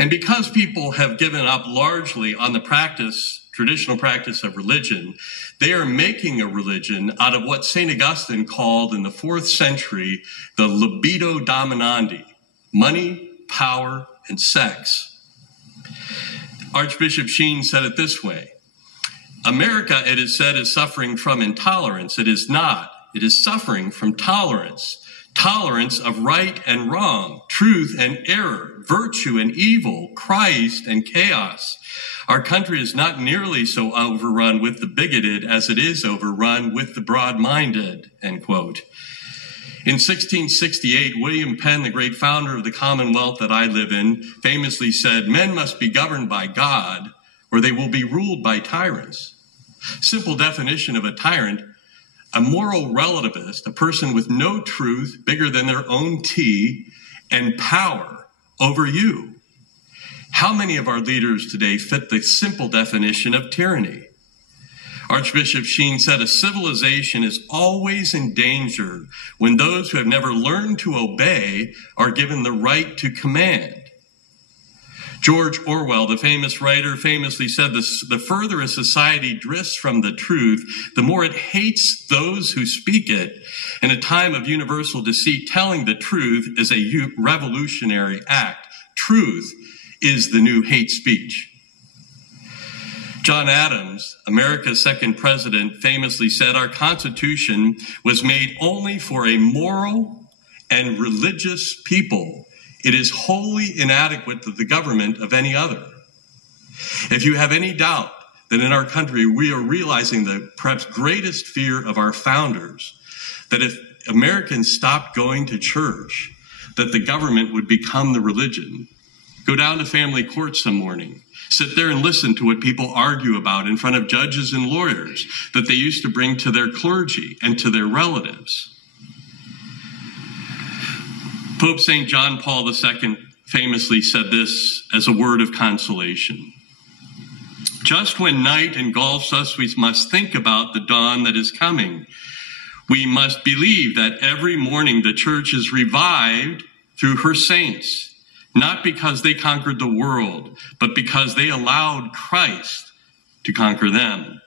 And because people have given up largely on the traditional practice of religion, they are making a religion out of what St. Augustine called in the 4th century the libido dominandi, money, power, and sex. Archbishop Sheen said it this way: America, it is said, is suffering from intolerance. It is not. It is suffering from tolerance. Tolerance of right and wrong, truth and error, virtue and evil, Christ and chaos. Our country is not nearly so overrun with the bigoted as it is overrun with the broad-minded, end quote. In 1668, William Penn, the great founder of the Commonwealth that I live in, famously said, "Men must be governed by God, or they will be ruled by tyrants." Simple definition of a tyrant: a moral relativist, a person with no truth bigger than their own tea and power over you. How many of our leaders today fit the simple definition of tyranny? Archbishop Sheen said a civilization is always in danger when those who have never learned to obey are given the right to command. George Orwell, the famous writer, famously said, the further a society drifts from the truth, the more it hates those who speak it. In a time of universal deceit, telling the truth is a revolutionary act. Truth is the new hate speech. John Adams, America's second president, famously said, "Our Constitution was made only for a moral and religious people. It is wholly inadequate to the government of any other." If you have any doubt that in our country we are realizing the perhaps greatest fear of our founders, that if Americans stopped going to church, that the government would become the religion, go down to family court some morning, sit there and listen to what people argue about in front of judges and lawyers that they used to bring to their clergy and to their relatives. Pope St. John Paul II famously said this as a word of consolation: "Just when night engulfs us, we must think about the dawn that is coming. We must believe that every morning the church is revived through her saints, not because they conquered the world, but because they allowed Christ to conquer them."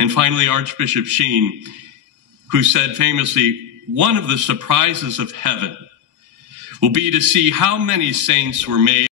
And finally, Archbishop Sheen, who said famously, "One of the surprises of heaven will be to see how many saints were made